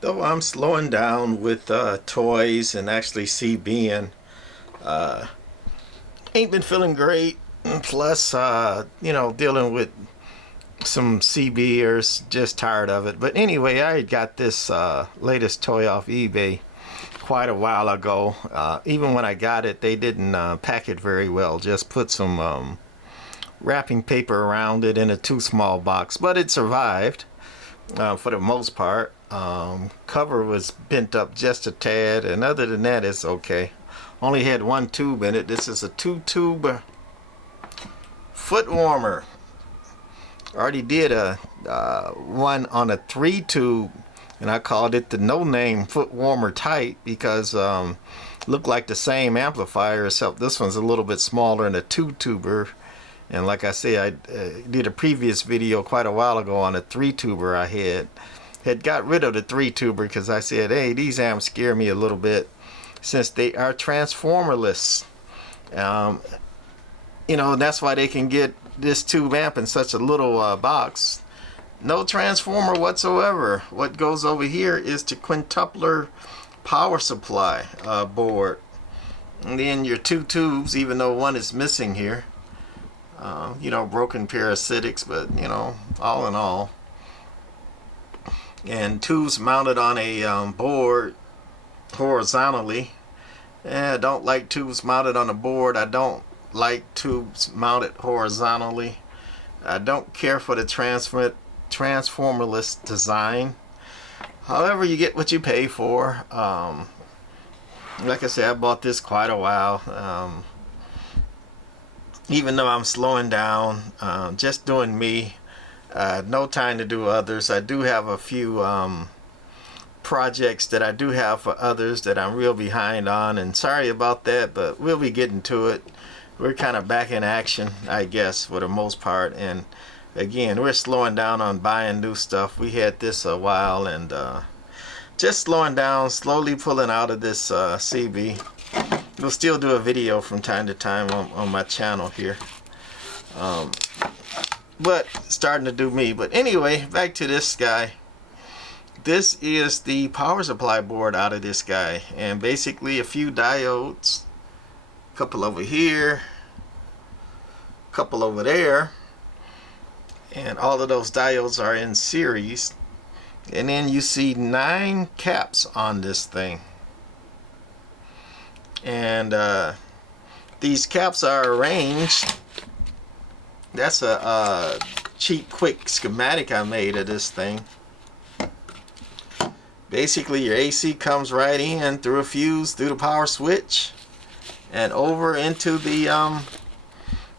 Though I'm slowing down with toys and actually CBing, ain't been feeling great. Plus, dealing with some CBers, just tired of it. But anyway, I got this latest toy off eBay quite a while ago. Even when I got it, they didn't pack it very well. Just put some wrapping paper around it in a too small box, but it survived for the most part. Cover was bent up just a tad, and other than that, it's okay. Only had one tube in it. This is a 2-tube foot warmer. Already did a one on a 3-tube, and I called it the no-name foot warmer type because looked like the same amplifier, except this one's a little bit smaller than a 2-tuber. And like I say, I did a previous video quite a while ago on a 3-tuber I had got rid of the 3-tuber because I said, hey, these amps scare me a little bit since they are transformerless. That's why they can get this tube amp in such a little box. No transformer whatsoever. What goes over here is the quintupler power supply board. And then your 2 tubes, even though one is missing here. Broken parasitics, but all in all. And tubes mounted on a board horizontally. I don't like tubes mounted on a board. I don't like tubes mounted horizontally. I don't care for the transformerless design. However, you get what you pay for. Like I said, I bought this quite a while. Even though I'm slowing down, just doing me. No time to do others. I do have a few projects that I do have for others that I'm real behind on, and sorry about that, but we'll be getting to it. We're kind of back in action, I guess, for the most part, and again, we're slowing down on buying new stuff. We had this a while, and just slowing down, slowly pulling out of this CB. We'll still do a video from time to time on my channel here. But starting to do me. But anyway, back to this guy. This is the power supply board out of this guy. And basically a few diodes. A couple over here. A couple over there. And all of those diodes are in series. And then you see 9 caps on this thing. And these caps are arranged. That's a cheap, quick schematic I made of this thing. Basically, your AC comes right in through a fuse, through the power switch, and over into the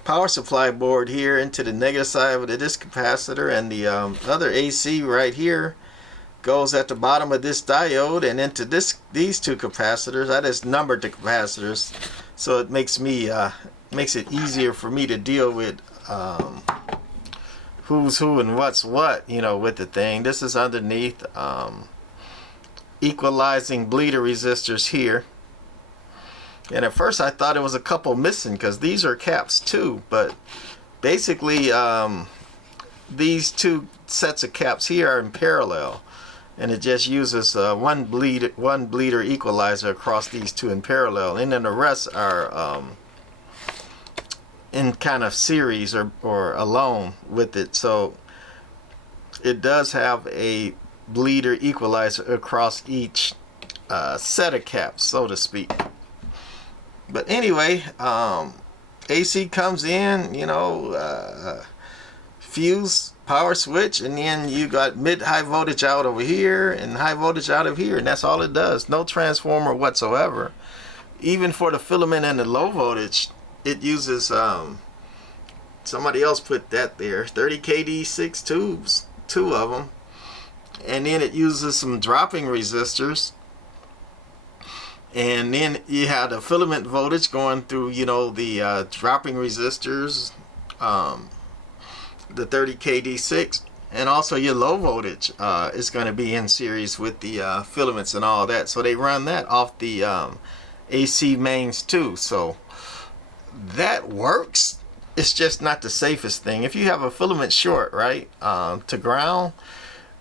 power supply board here, into the negative side of this capacitor, and the other AC right here goes at the bottom of this diode and into these 2 capacitors. I just numbered the capacitors, so it makes it easier for me to deal with who's who and what's what, with the thing. This is underneath equalizing bleeder resistors here. And at first I thought it was a couple missing because these are caps too, but basically these 2 sets of caps here are in parallel, and it just uses one bleeder equalizer across these 2 in parallel, and then the rest are in kind of series or alone with it. So it does have a bleeder equalizer across each set of caps, so to speak. But anyway, AC comes in, fuse, power switch, and then you got mid-high voltage out over here and high voltage out of here, and that's all it does. No transformer whatsoever. Even for the filament and the low voltage, it uses somebody else put that there, 30 kD 6 tubes, 2 of them, and then it uses some dropping resistors, and then you have the filament voltage going through the dropping resistors, the 30 kD 6, and also your low voltage is going to be in series with the filaments and all that, so they run that off the AC mains too. So that works. It's just not the safest thing. If you have a filament short, right, to ground,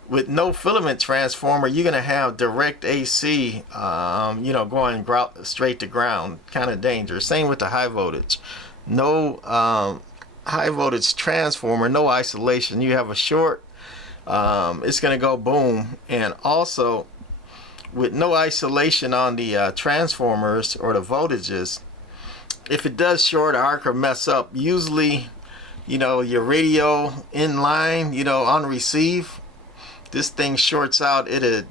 with no filament transformer, you're gonna have direct AC, going straight to ground. Kind of dangerous. Same with the high voltage. No high voltage transformer, no isolation. You have a short, it's gonna go boom. And also, with no isolation on the transformers or the voltages, if it does short, arc, or mess up, usually, your radio in line, on receive, this thing shorts out. It'll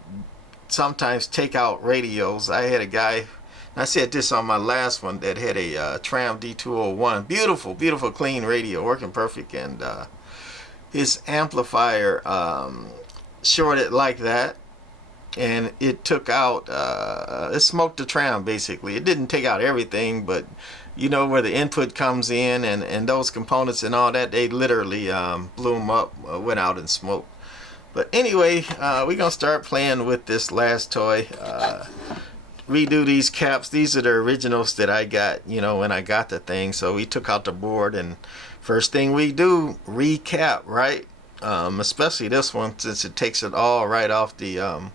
sometimes take out radios. I had a guy, I said this on my last one, that had a Tram D201, beautiful clean radio, working perfect, and his amplifier shorted like that, and it took out, it smoked the Tram basically. It didn't take out everything, but where the input comes in, and those components and all that, they literally blew them up, went out in smoke. But anyway, we're gonna start playing with this last toy. Redo these caps. These are the originals that I got, when I got the thing. So we took out the board, and first thing we do, recap, right? Especially this one, since it takes it all right off the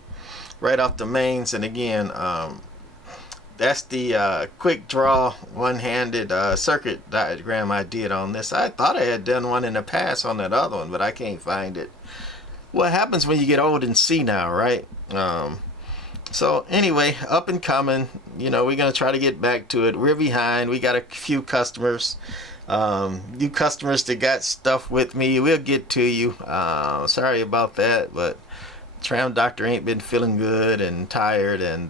mains. And again, that's the quick draw one-handed circuit diagram I did on this. I thought I had done one in the past on that other one, but I can't find it. What happens when you get old and see now, right? So anyway, up and coming, we're gonna try to get back to it. We're behind. We got a few customers. You customers that got stuff with me, we'll get to you. Sorry about that, but Tram Doctor ain't been feeling good and tired, and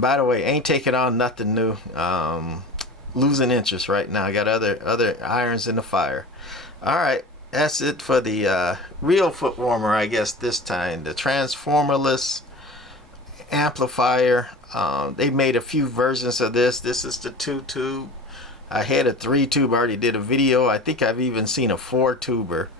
by the way, ain't taking on nothing new. Losing interest right now. I got other irons in the fire. All right, that's it for the real Footwarmer, I guess this time. The Transformerless amplifier. They made a few versions of this. This is the 2-tube. I had a 3-tube. I already did a video. I think I've even seen a 4-tuber,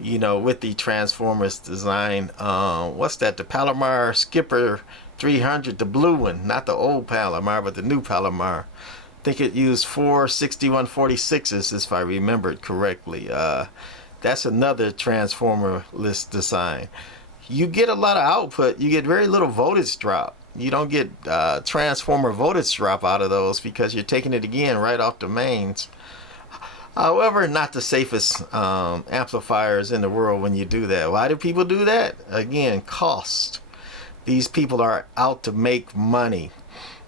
with the Transformers design. What's that? The Palomar Skipper 300, the blue one, not the old Palomar, but the new Palomar. I think it used 4 6146s, if I remembered correctly. That's another Transformerless design. You get a lot of output. You get very little voltage drop. You don't get transformer voltage drop out of those because you're taking it again right off the mains. However, not the safest amplifiers in the world when you do that. Why do people do that? Again, cost. These people are out to make money.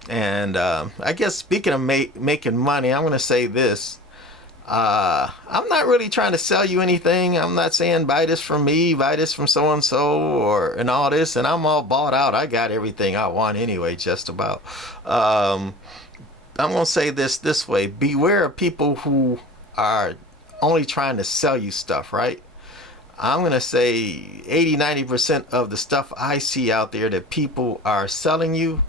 And I guess speaking of making money, I'm going to say this. I'm not really trying to sell you anything. I'm not saying buy this from me, buy this from so and so, and all this, and I'm all bought out. I got everything I want anyway, just about. I'm gonna say this way: beware of people who are only trying to sell you stuff, right? I'm gonna say 80-90% of the stuff I see out there that people are selling you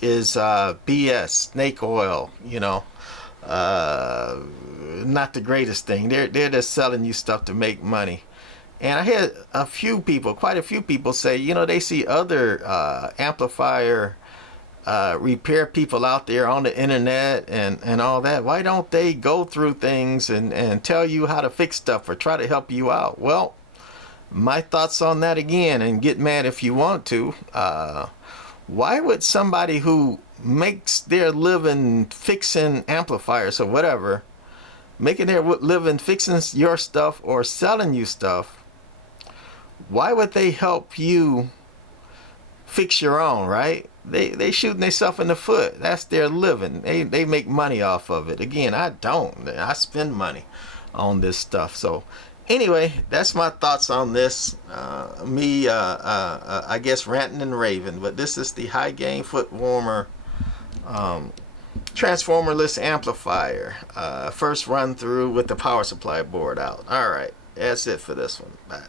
is BS, snake oil, not the greatest thing. They're just selling you stuff to make money. And I had quite a few people say, they see other amplifier repair people out there on the internet and all that. Why don't they go through things and tell you how to fix stuff or try to help you out? Well, my thoughts on that again, and get mad if you want to. Why would somebody who makes their living fixing amplifiers or whatever, making their living fixing your stuff or selling you stuff, why would they help you fix your own, right? They shooting themselves in the foot. That's their living. They make money off of it. Again, I don't. I spend money on this stuff. So anyway, that's my thoughts on this. I guess ranting and raving, but this is the high gain Footwarmer Transformerless amplifier. First run through with the power supply board out. All right, that's it for this one. Bye.